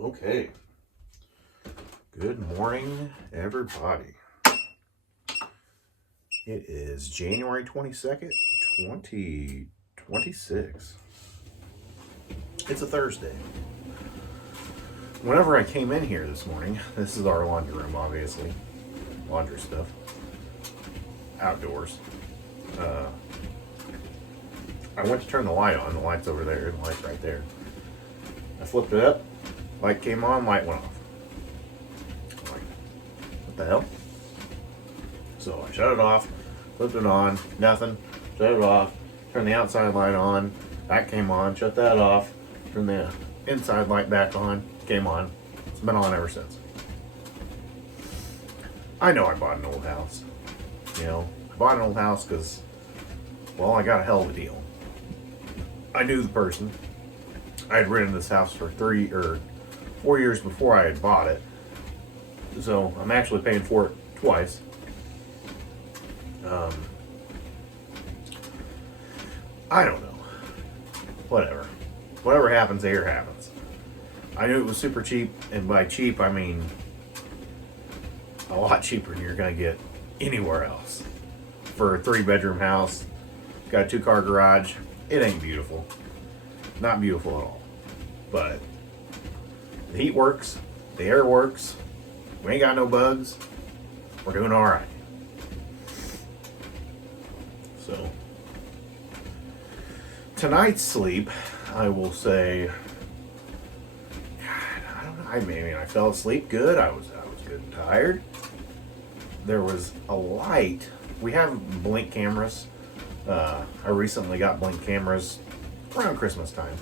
Okay. Good morning, everybody. It is January 22nd, 2026. It's a Thursday. Whenever I came in here this morning, this is our laundry room, obviously. Laundry stuff. Outdoors. I went to turn the light on. The light's over there. The light's right there. I flipped it up. Light came on. Light went off. I'm like, what the hell? So I shut it off. Flipped it on. Nothing. Shut it off. Turned the outside light on. That came on. Shut that off. Turned the inside light back on. Came on. It's been on ever since. I know I bought an old house. I bought an old house because, well, I got a hell of a deal. I knew the person. I had rented this house for 3 or 4 years before I had bought it. So I'm actually paying for it twice. I don't know. Whatever happens, here happens. I knew it was super cheap, and by cheap I mean a lot cheaper than you're gonna get anywhere else. For a 3-bedroom house, got a 2-car garage. It ain't beautiful. Not beautiful at all. But the heat works, the air works, we ain't got no bugs, we're doing alright. So, tonight's sleep, I will say, God, I don't know, I fell asleep good, I was good and tired. There was a light. We have Blink cameras. I recently got Blink cameras around Christmas time.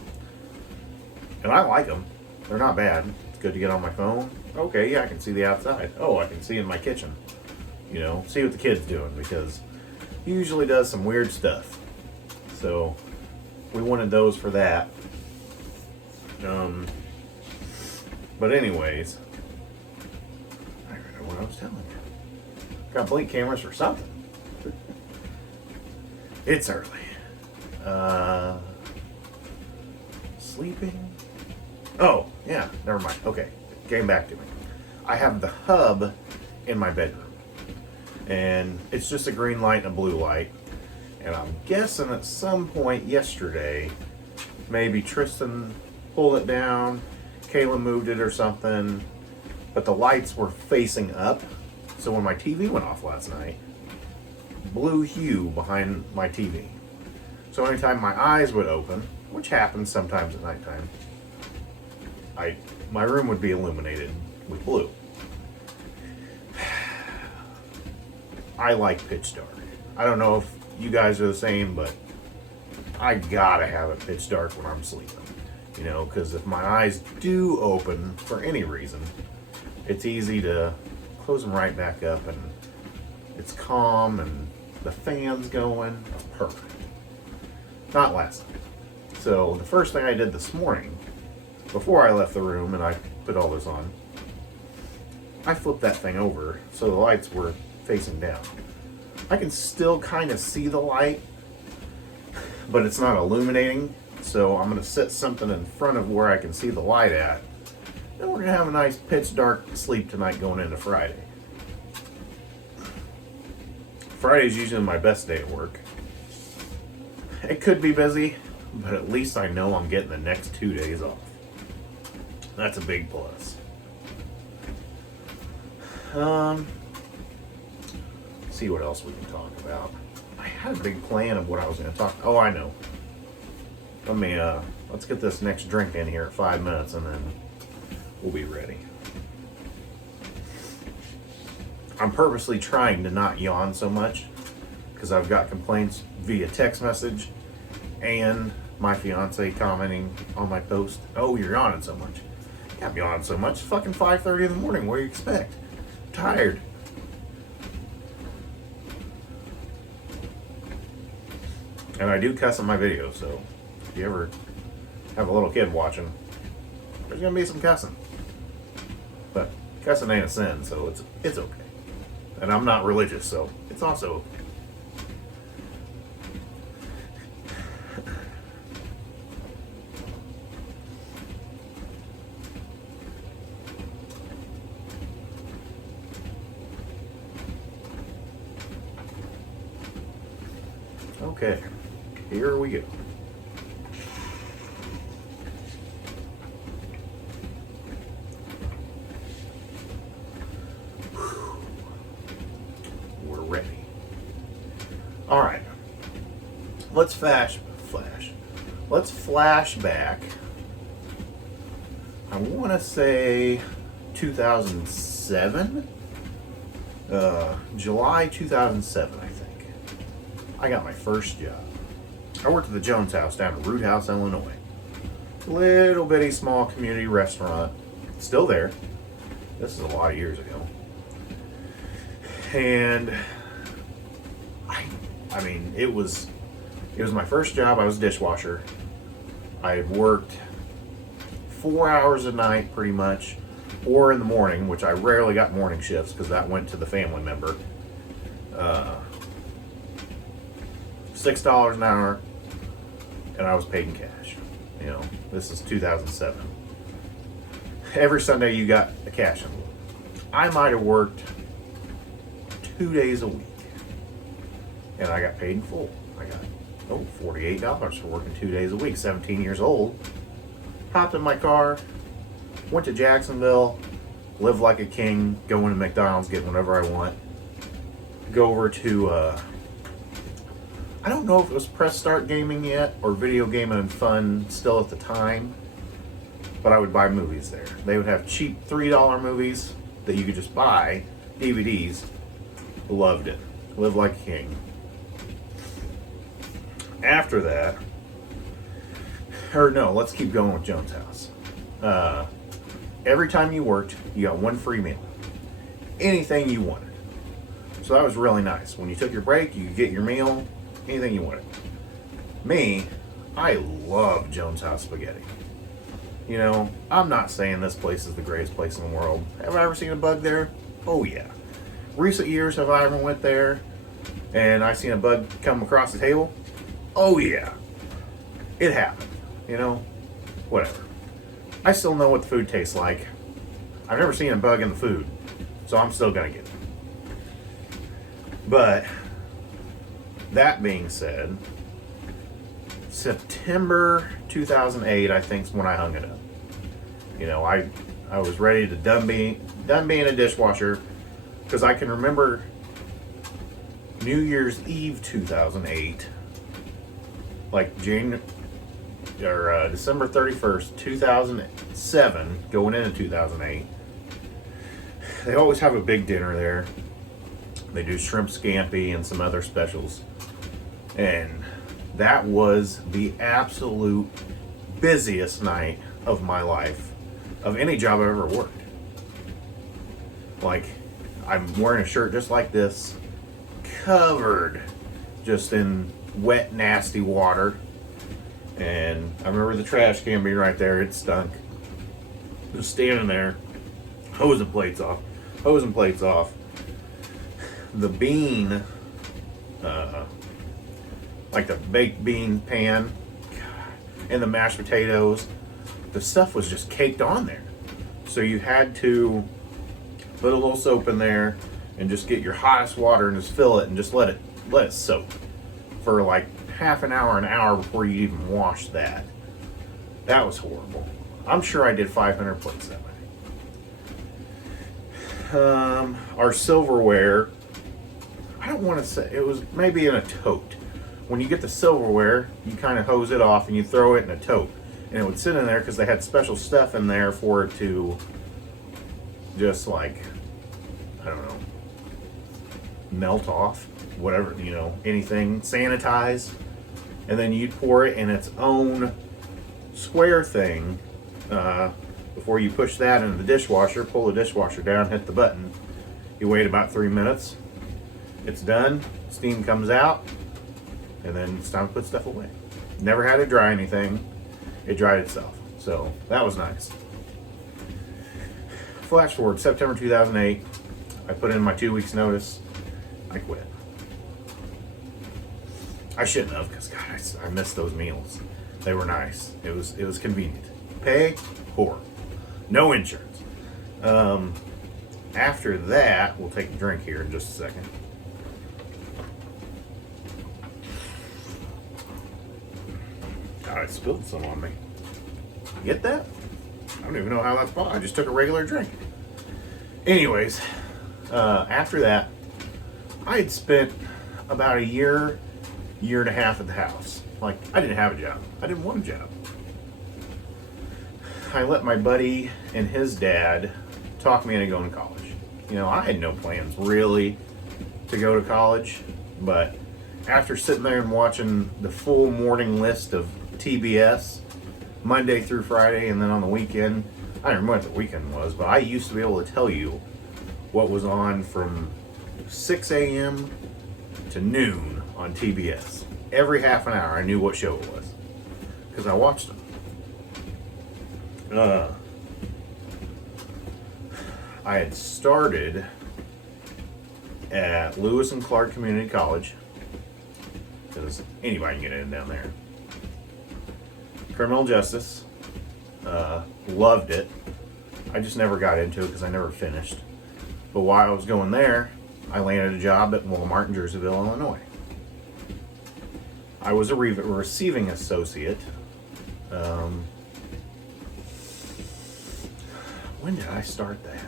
And I like them. They're not bad. It's good to get on my phone. Okay, yeah, I can see the outside. Oh, I can see in my kitchen. See what the kid's doing, because he usually does some weird stuff. So, we wanted those for that. But anyways, I don't know what I was telling you. Got Blink cameras for something. It's early. Sleeping? Oh, yeah, never mind. Okay, came back to me. I have the hub in my bedroom. And it's just a green light and a blue light. And I'm guessing at some point yesterday, maybe Tristan pulled it down, Kayla moved it or something, but the lights were facing up. So when my TV went off last night, blue hue behind my TV. So anytime my eyes would open, which happens sometimes at nighttime, my room would be illuminated with blue. I like pitch dark. I don't know if you guys are the same, but I gotta have it pitch dark when I'm sleeping. Because if my eyes do open for any reason, it's easy to close them right back up, and it's calm and the fan's going. It's perfect. Not last night. So the first thing I did this morning, before I left the room and I put all this on, I flipped that thing over so the lights were facing down. I can still kind of see the light, but it's not illuminating. So I'm going to set something in front of where I can see the light at. And we're going to have a nice pitch dark sleep tonight going into Friday. Friday's usually my best day at work. It could be busy, but at least I know I'm getting the next 2 days off. That's a big plus. See what else we can talk about. I had a big plan of what I was going to talk. Oh, I know. Let's get this next drink in here at 5 minutes, and then we'll be ready. I'm purposely trying to not yawn so much because I've got complaints via text message and my fiance commenting on my post. Oh, you're yawning so much. You can't be yawning so much. It's fucking 5:30 in the morning. What do you expect? I'm tired. And I do cuss in my videos, so if you ever have a little kid watching, there's gonna be some cussing. But cussing ain't a sin, so it's okay. And I'm not religious, so it's also okay. Okay, here we go. We're ready. All right. Let's flash back. I want to say 2007, July 2007, I think. I got my first job. I worked at the Jones House down in Root House, Illinois. Little bitty small community restaurant, still there. This is a lot of years ago. And I mean, it was my first job. I was a dishwasher. I had worked 4 hours a night pretty much, or in the morning, which I rarely got morning shifts because that went to the family member. $6 an hour, and I was paid in cash. You know, this is 2007. Every Sunday you got a cash envelope. I might have worked 2 days a week, and I got paid in full. I got $48 for working 2 days a week. 17 years old. Hopped in my car, went to Jacksonville, lived like a king, go into McDonald's, get whatever I want. Go over to, I don't know if it was Press Start Gaming yet, or Video Gaming and Fun still at the time, but I would buy movies there. They would have cheap $3 movies that you could just buy, DVDs. Loved it. Lived like a king. After that, or no, let's keep going with Jones House. Every time you worked, you got one free meal. Anything you wanted. So that was really nice. When you took your break, you could get your meal, anything you wanted. Me, I love Jones House spaghetti. You know, I'm not saying this place is the greatest place in the world. Have I ever seen a bug there? Oh yeah. Recent years, have I ever went there and I seen a bug come across the table? Oh yeah. It happened. You know, whatever. I still know what the food tastes like. I've never seen a bug in the food, so I'm still gonna get it. But that being said, September 2008, I think, is when I hung it up. You know, I was ready to done being a dishwasher, because I can remember New Year's Eve 2008, like December 31st, 2007, going into 2008. They always have a big dinner there. They do shrimp scampi and some other specials. And that was the absolute busiest night of my life, of any job I've ever worked. Like, I'm wearing a shirt just like this, covered just in wet, nasty water. And I remember the trash can being right there. It stunk. Just standing there, hosing plates off. The bean, like the baked bean pan, and the mashed potatoes, the stuff was just caked on there. So you had to put a little soap in there and just get your hottest water and just fill it and just let it soak for like half an hour before you even wash that. That was horrible. I'm sure I did 500 plates that way. Our silverware, I don't want to say, it was maybe in a tote. When you get the silverware, you kind of hose it off and you throw it in a tote. And it would sit in there because they had special stuff in there for it to just, like, I don't know, melt off, whatever, you know, anything, sanitize. And then you'd pour it in its own square thing before you push that into the dishwasher. Pull the dishwasher down, hit the button. You wait about 3 minutes. It's done. Steam comes out. And then it's time to put stuff away. Never had to dry anything. It dried itself. So that was nice. Flash forward, September 2008. I put in my 2 weeks notice. I quit. I shouldn't have, because God, I missed those meals. They were nice. It was convenient. Pay, poor. No insurance. After that, we'll take a drink here in just a second. I spilled some on me. Get that? I don't even know how that's possible. I just took a regular drink. Anyways, after that, I had spent about a year and a half at the house. Like, I didn't have a job. I didn't want a job. I let my buddy and his dad talk me into going to college. You know, I had no plans really to go to college, but after sitting there and watching the full morning list of TBS, Monday through Friday, and then on the weekend, I don't remember what the weekend was, but I used to be able to tell you what was on from 6 a.m. to noon on TBS. Every half an hour I knew what show it was because I watched them. I had started at Lewis and Clark Community College because anybody can get in down there. Criminal justice. Loved it. I just never got into it because I never finished. But while I was going there, I landed a job at Walmart in Jerseyville, Illinois. I was a receiving associate. When did I start that?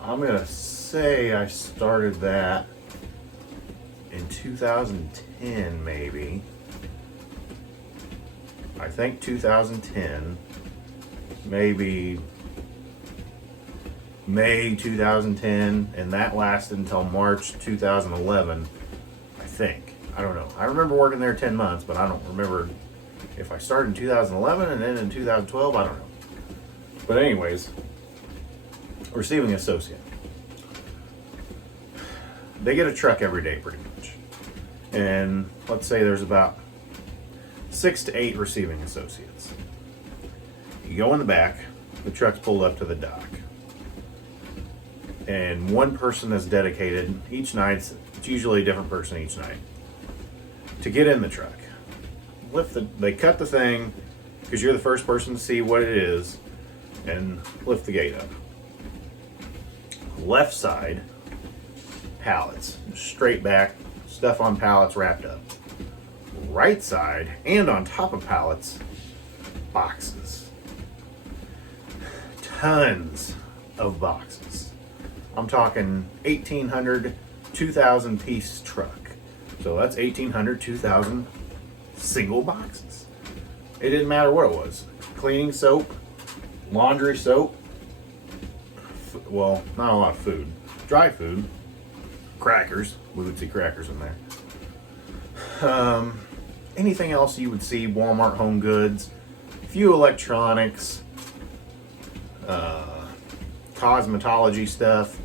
I'm going to say I started that in 2010, maybe. I think 2010, maybe May 2010, and that lasted until March 2011, I think. I don't know. I remember working there 10 months, but I don't remember if I started in 2011 and then in 2012, I don't know. But anyways, receiving associate. They get a truck every day pretty much. And let's say there's about 6 to 8 receiving associates. You go in the back, the truck's pulled up to the dock. And one person is dedicated each night, it's usually a different person each night, to get in the truck. They cut the thing, because you're the first person to see what it is, and lift the gate up. Left side, pallets, straight back, stuff on pallets wrapped up. Right side, and on top of pallets, boxes. Tons of boxes. I'm talking 1,800, 2,000 piece truck. So that's 1,800, 2,000 single boxes. It didn't matter what it was. Cleaning soap, laundry soap, well, not a lot of food. Dry food, crackers. We would see crackers in there. Anything else you would see, Walmart Home Goods, few electronics, cosmetology stuff,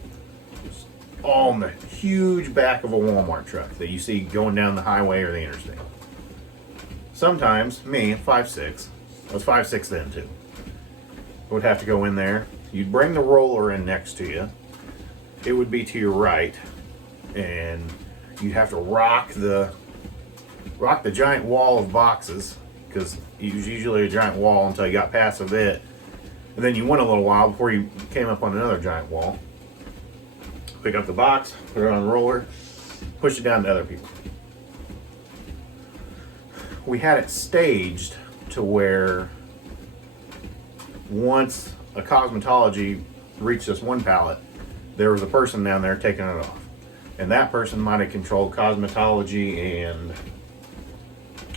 all in the huge back of a Walmart truck that you see going down the highway or the interstate. Sometimes, me, 5'6", I was 5'6" then too, would have to go in there. You'd bring the roller in next to you. It would be to your right, and you'd have to rock the giant wall of boxes, because it was usually a giant wall until you got past a bit, and then you went a little while before you came up on another giant wall. Pick up the box, put it on the roller, push it down to other people. We had it staged to where once a cosmetology reached this one pallet, there was a person down there taking it off. And that person might have controlled cosmetology and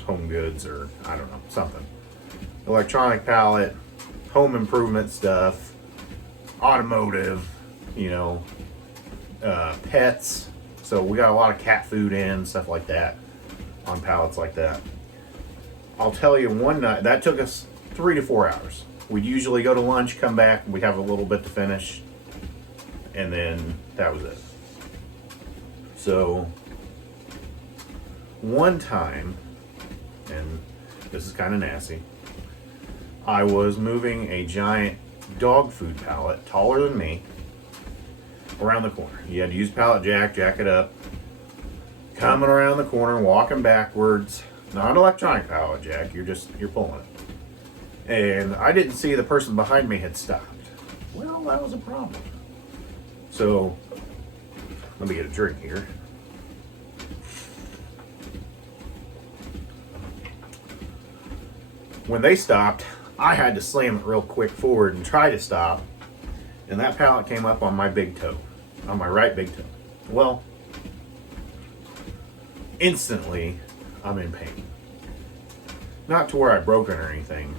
home goods, or I don't know, something. Electronic pallet, home improvement stuff, automotive, pets. So we got a lot of cat food in, stuff like that, on pallets like that. I'll tell you, one night, that took us 3 to 4 hours. We'd usually go to lunch, come back, we'd have a little bit to finish, and then that was it. So, one time, and this is kind of nasty, I was moving a giant dog food pallet, taller than me, around the corner. You had to use pallet jack it up, coming around the corner, walking backwards, not an electronic pallet jack, you're pulling it. And I didn't see the person behind me had stopped. Well, that was a problem. So, let me get a drink here. When they stopped, I had to slam it real quick forward and try to stop, and that pallet came up on my big toe, on my right big toe. Well, instantly, I'm in pain. Not to where I broke it or anything,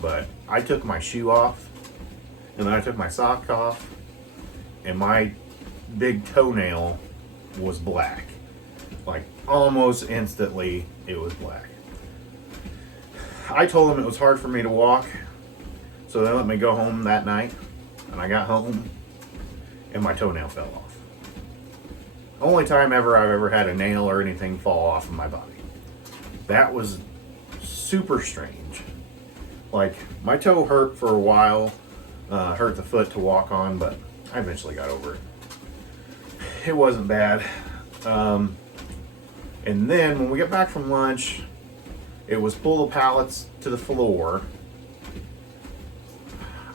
but I took my shoe off, and then I took my sock off, and my big toenail was black. Like, almost instantly, it was black. I told them it was hard for me to walk, so they let me go home that night, and I got home, and my toenail fell off. Only time ever I've ever had a nail or anything fall off of my body. That was super strange. Like, my toe hurt for a while, hurt the foot to walk on, but I eventually got over it. It wasn't bad. And then when we get back from lunch, it was pull the pallets to the floor.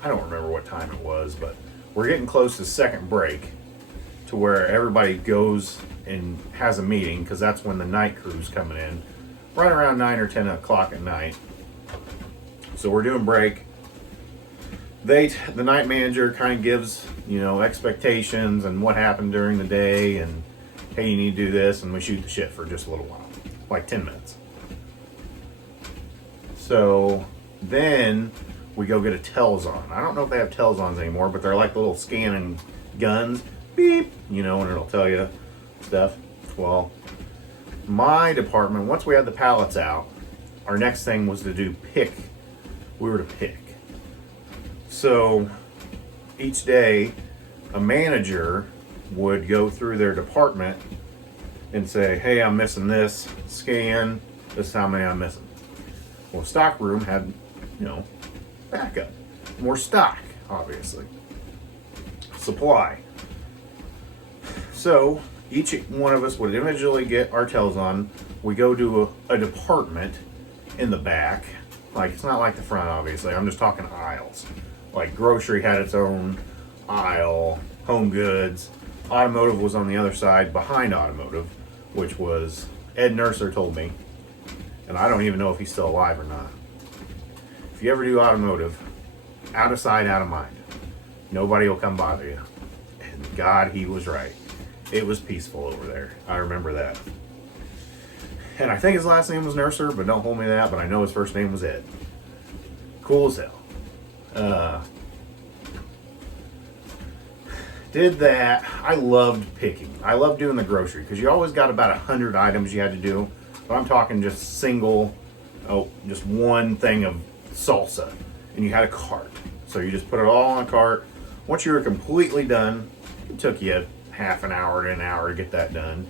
I don't remember what time it was, but we're getting close to second break to where everybody goes and has a meeting, because that's when the night crew's coming in, right around 9 or 10 o'clock at night. So we're doing break. The night manager kind of gives, expectations and what happened during the day, and hey, you need to do this, and we shoot the shit for just a little while, like 10 minutes. So then we go get a Telzon. I don't know if they have Telzons anymore, but they're like little scanning guns. Beep, and it'll tell you stuff. Well, my department, once we had the pallets out, our next thing was to do pick. We were to pick. So each day, a manager would go through their department and say, hey, I'm missing this, scan, this is how many I'm missing. Well, stock room had, backup. More stock, obviously. Supply. So each one of us would individually get our Telzon. We go to a department in the back. Like, it's not like the front, obviously. I'm just talking aisles. Like, grocery had its own aisle, home goods. Automotive was on the other side behind automotive, which was, Ed Nurser told me, and I don't even know if he's still alive or not. If you ever do automotive, out of sight, out of mind. Nobody will come bother you. And God, he was right. It was peaceful over there. I remember that. And I think his last name was Nurser, but don't hold me to that, but I know his first name was Ed. Cool as hell. Did that. I loved picking. I loved doing the grocery, because you always got about 100 items you had to do. But I'm talking just just one thing of salsa. And you had a cart. So you just put it all on a cart. Once you were completely done, it took you half an hour to an hour to get that done.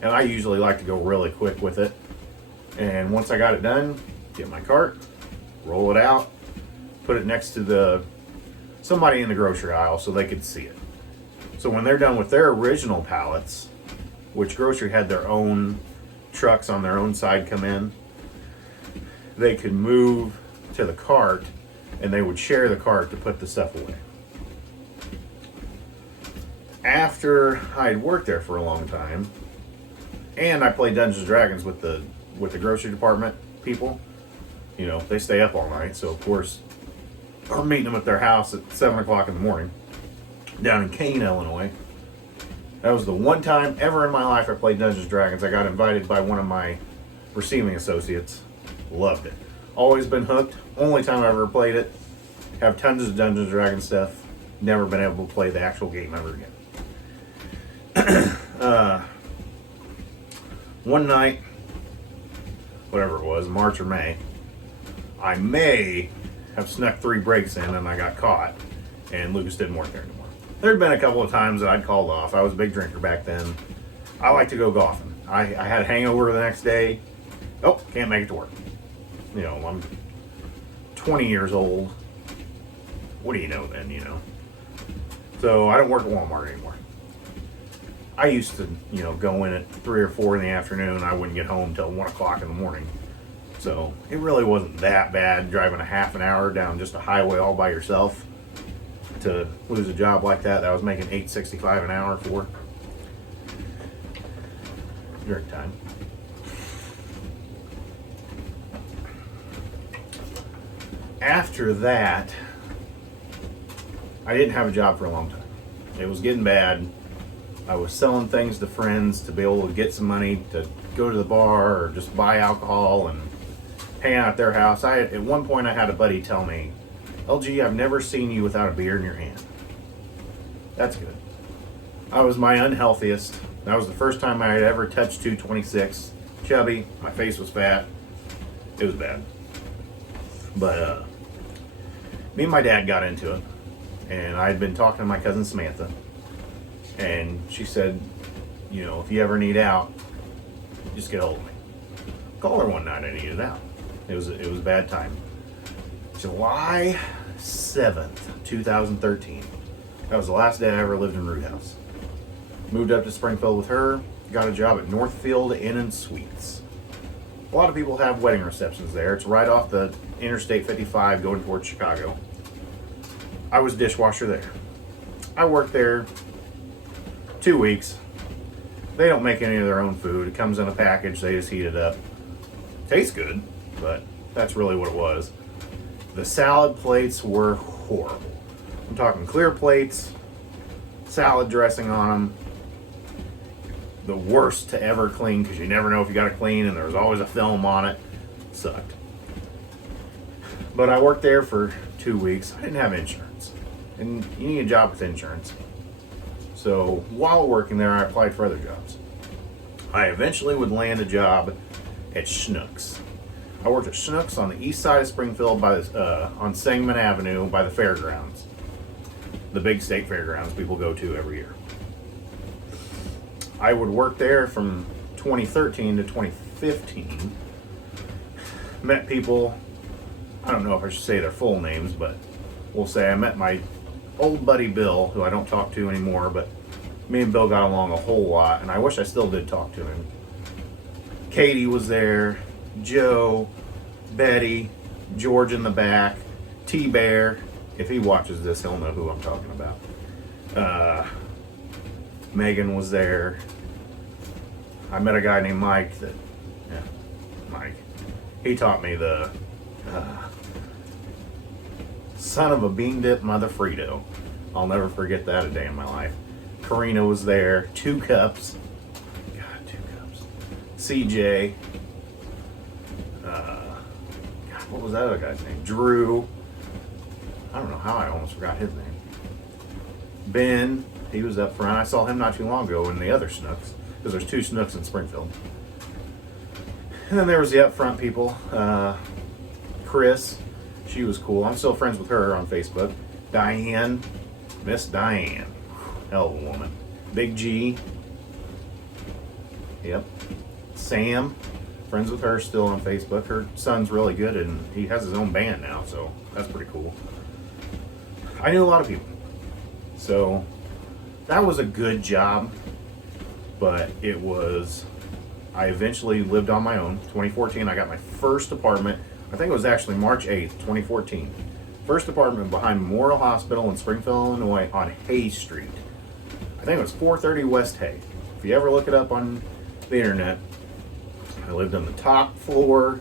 And I usually like to go really quick with it. And once I got it done, get my cart, roll it out, put it next to somebody in the grocery aisle so they could see it. So when they're done with their original pallets, which grocery had their own trucks on their own side come in, they could move to the cart, and they would share the cart to put the stuff away. After I'd worked there for a long time, and I played Dungeons and Dragons with the grocery department people, they stay up all night, so of course I'm meeting them at their house at 7 o'clock in the morning down in Kane, Illinois. That was the one time ever in my life I played Dungeons and Dragons. I got invited by one of my receiving associates. Loved it. Always been hooked. Only time I ever played it. Have tons of Dungeons and Dragons stuff. Never been able to play the actual game ever again. One night, whatever it was, March or May, I may have snuck 3 breaks in and I got caught, and Lucas didn't work there anymore. There'd been a couple of times that I'd called off. I was a big drinker back then. I like to go golfing. I had a hangover the next day. Oh, can't make it to work. I'm 20 years old. What do you know then, So I don't work at Walmart anymore. I used to, go in at 3 or 4 in the afternoon. I wouldn't get home till 1 o'clock in the morning. So it really wasn't that bad driving a half an hour down just a highway all by yourself to lose a job like that. I was making $8.65 an hour for drink time. After that, I didn't have a job for a long time. It was getting bad. I was selling things to friends to be able to get some money to go to the bar or just buy alcohol and hang out at their house. At one point I had a buddy tell me, LG, I've never seen you without a beer in your hand. That's good. I was my unhealthiest. That was the first time I had ever touched 226. Chubby, my face was fat. It was bad. But me and my dad got into it, and I'd been talking to my cousin Samantha, and she said, you know, if you ever need out, just get a hold of me. Call her one night, I needed out. It was a bad time. July 7th, 2013. That was the last day I ever lived in Roothouse. Moved up to Springfield with her, got a job at Northfield Inn and Suites. A lot of people have wedding receptions there. It's right off the Interstate 55 going towards Chicago. I was dishwasher there. I worked there 2 weeks. They don't make any of their own food. It comes in a package, they just heat it up. Tastes good, but that's really what it was. The salad plates were horrible. I'm talking clear plates, salad dressing on them. The worst to ever clean because you never know if you got to clean, and there was always a film on it. Sucked. But I worked there for 2 weeks. I didn't have insurance, and you need a job with insurance. So while working there, I applied for other jobs. I eventually would land a job at Schnucks. I worked at Schnucks on the east side of Springfield on Sangamon Avenue by the fairgrounds. The big state fairgrounds people go to every year. I would work there from 2013 to 2015. Met people, I don't know if I should say their full names, but we'll say I met my old buddy Bill, who I don't talk to anymore, but me and Bill got along a whole lot, and I wish I still did talk to him. Katie was there, Joe, Betty, George in the back, T-Bear. If he watches this, he'll know who I'm talking about. Megan was there. I met a guy named Mike Mike. He taught me the son of a bean dip mother Frito. I'll never forget that a day in my life. Karina was there. 2 Cups. God, 2 Cups. CJ. God, what was that other guy's name? Drew. I don't know how I almost forgot his name. Ben. He was up front. I saw him not too long ago in the other Schnucks, because there's 2 Schnucks in Springfield. And then there was the up front people. Chris, she was cool. I'm still friends with her on Facebook. Diane, Miss Diane, hell of a woman. Big G, yep. Sam, friends with her still on Facebook. Her son's really good, and he has his own band now, so that's pretty cool. I knew a lot of people, so that was a good job, but I eventually lived on my own. 2014, I got my first apartment. I think it was actually March 8th, 2014. First apartment behind Memorial Hospital in Springfield, Illinois on Hay Street. I think it was 430 West Hay. If you ever look it up on the internet, I lived on the top floor,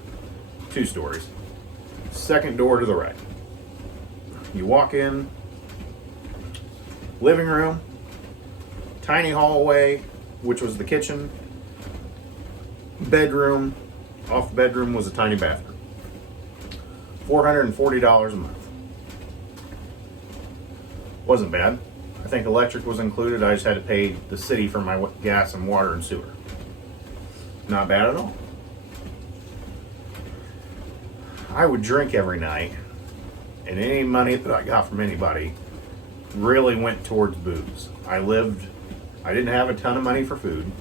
2 stories. Second door to the right. You walk in, living room, tiny hallway, which was the kitchen, bedroom. Off the bedroom was a tiny bathroom. $440 a month. Wasn't bad. I think electric was included. I just had to pay the city for my gas and water and sewer. Not bad at all. I would drink every night, and any money that I got from anybody really went towards booze. I didn't have a ton of money for food,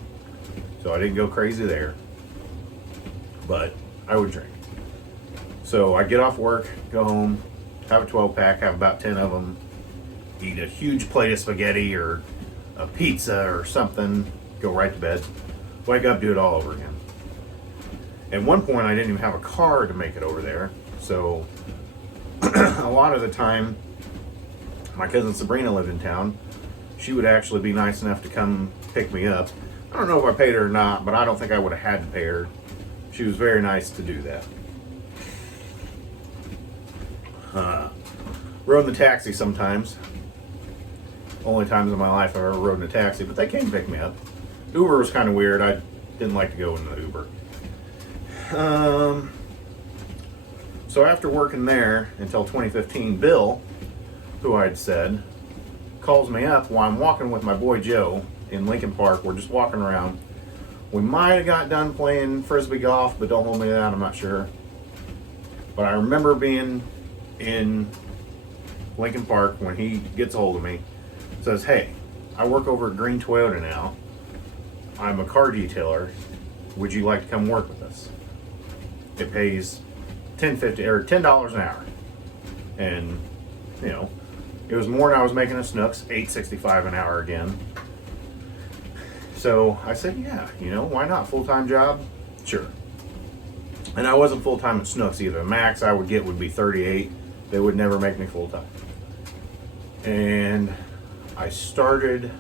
so I didn't go crazy there, but I would drink. So I'd get off work, go home, have a 12-pack, have about 10 of them, eat a huge plate of spaghetti or a pizza or something, go right to bed, wake up, do it all over again. At one point, I didn't even have a car to make it over there, so a lot of the time, my cousin Sabrina lived in town. She would actually be nice enough to come pick me up. I don't know if I paid her or not, but I don't think I would have had to pay her. She was very nice to do that. Rode in the taxi sometimes. Only times in my life I've ever rode in a taxi, but they came to pick me up. Uber was kind of weird. I didn't like to go in the Uber. So after working there until 2015, Bill, who I'd said, calls me up while I'm walking with my boy Joe in Lincoln Park. We're just walking around. We might have got done playing frisbee golf, but don't hold me to that, I'm not sure. But I remember being in Lincoln Park when he gets a hold of me. Says, hey, I work over at Green Toyota now. I'm a car detailer. Would you like to come work with us? It pays $10 an hour. And, you know, it was more than I was making at Snooks, $8.65 an hour again. So I said, yeah, you know, why not? Full-time job? Sure. And I wasn't full-time at Snooks either. The max I would get would be 38. They would never make me full-time. And I started,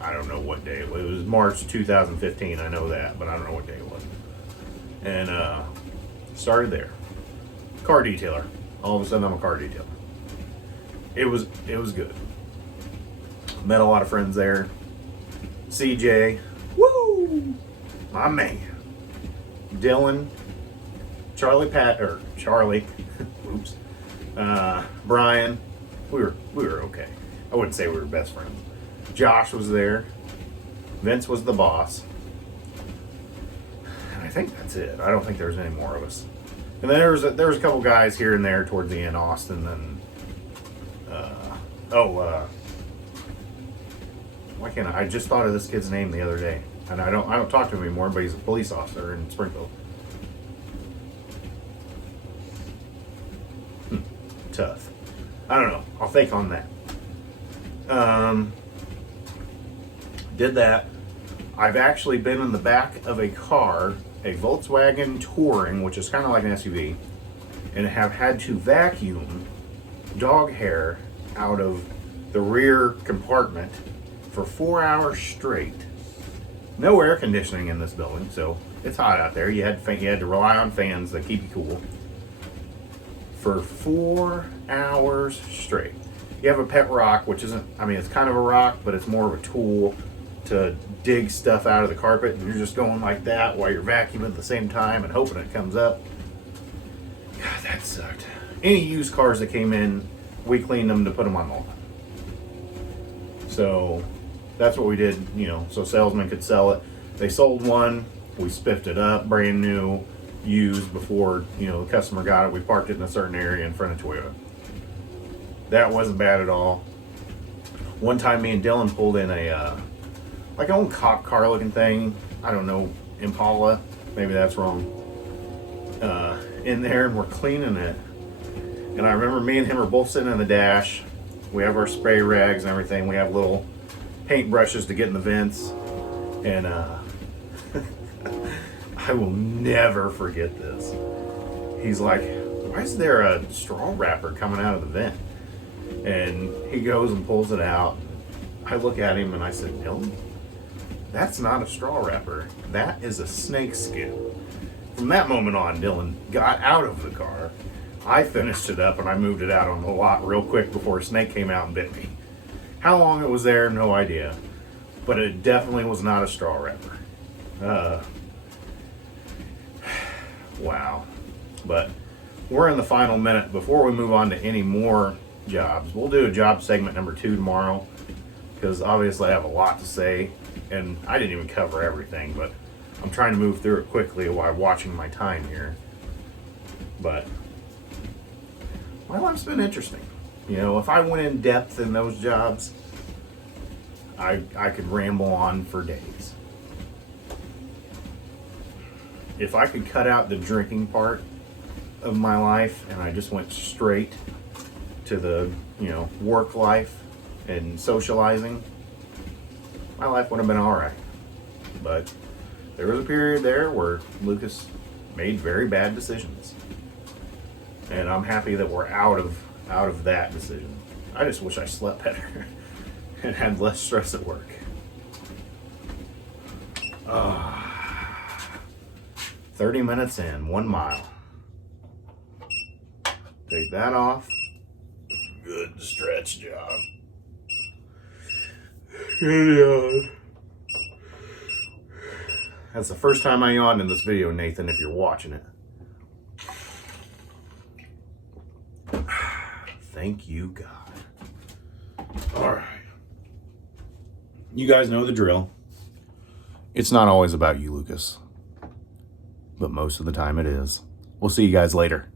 I don't know what day it was. It was March 2015. I know that, but I don't know what day it was. And started there. Car detailer. All of a sudden I'm a car detailer. It was good. Met a lot of friends there. CJ, woo, my man. Dylan, Charlie, oops, Brian. We were okay. I wouldn't say we were best friends. Josh was there. Vince was the boss. And I think that's it. I don't think there's any more of us. And then there was a couple guys here and there towards the end. Austin and why can't I just thought of this kid's name the other day, and I don't talk to him anymore, but he's a police officer in Springfield. Tough. I don't know. I'll think on that. Did that. I've actually been in the back of a car, a Volkswagen Touring, which is kind of like an SUV, and have had to vacuum dog hair out of the rear compartment for 4 hours straight. No air conditioning in this building, so it's hot out there. You had to rely on fans that keep you cool for 4 hours straight. You have a pet rock, which isn't, I mean, it's kind of a rock, but it's more of a tool to dig stuff out of the carpet, and you're just going like that while you're vacuuming at the same time and hoping it comes up. God, that sucked. Any used cars that came in, we cleaned them to put them on the lot. So that's what we did, you know, so salesmen could sell it. They sold one, we spiffed it up, brand new, used before, you know, the customer got it. We parked it in a certain area in front of Toyota. That wasn't bad at all. One time me and Dylan pulled in a, like an old cop car looking thing. I don't know, Impala, maybe that's wrong. In there, and we're cleaning it. And I remember me and him are both sitting in the dash. We have our spray rags and everything. We have little paint brushes to get in the vents. And I will never forget this. He's like, why is there a straw wrapper coming out of the vent? And he goes and pulls it out. I look at him and I said, Dylan, that's not a straw wrapper. That is a snake skin. From that moment on, Dylan got out of the car. I finished it up and I moved it out on the lot real quick before a snake came out and bit me. How long it was there, no idea. But it definitely was not a straw wrapper. Wow. But we're in the final minute. Before we move on to any more jobs, we'll do a job segment number 2 tomorrow, because obviously I have a lot to say and I didn't even cover everything, but I'm trying to move through it quickly while watching my time here. But my life's been interesting. You know, if I went in depth in those jobs, I could ramble on for days. If I could cut out the drinking part of my life and I just went straight to the, you know, work life and socializing, my life would have been all right. But there was a period there where Lucas made very bad decisions. And I'm happy that we're out of that decision. I just wish I slept better and had less stress at work. 30 minutes in, 1 mile. Take that off. Good stretch job. And yawn. That's the first time I yawned in this video, Nathan, if you're watching it. Thank you, God. All right. You guys know the drill. It's not always about you, Lucas. But most of the time it is. We'll see you guys later.